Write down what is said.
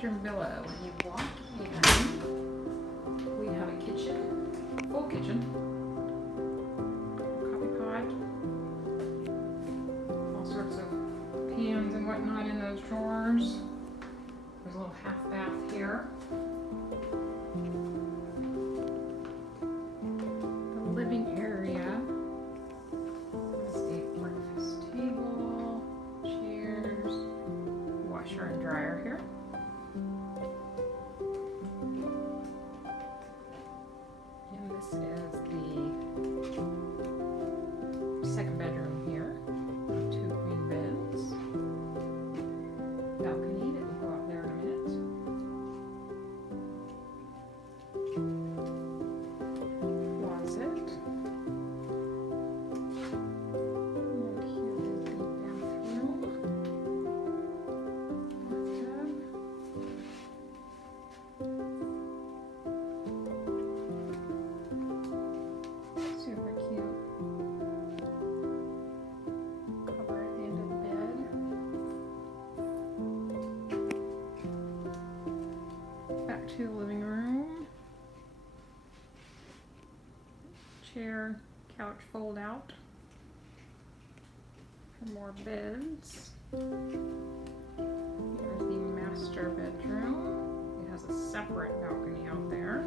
bedroom villa. When you walk in, we have a kitchen, full kitchen, coffee pot, all sorts of pans and whatnot in those drawers. There's a little half bath here. The living area is a breakfast table, chairs, washer and dryer here. And this is the second bedroom here. 2 queen beds. Balcony that will go out there in a minute. Closet. And here is the bathroom. Bathtub. Super cute. Cover at the end of the bed. Back to the living room. Chair, couch fold out for more beds. There's the master bedroom. It has a separate balcony out there.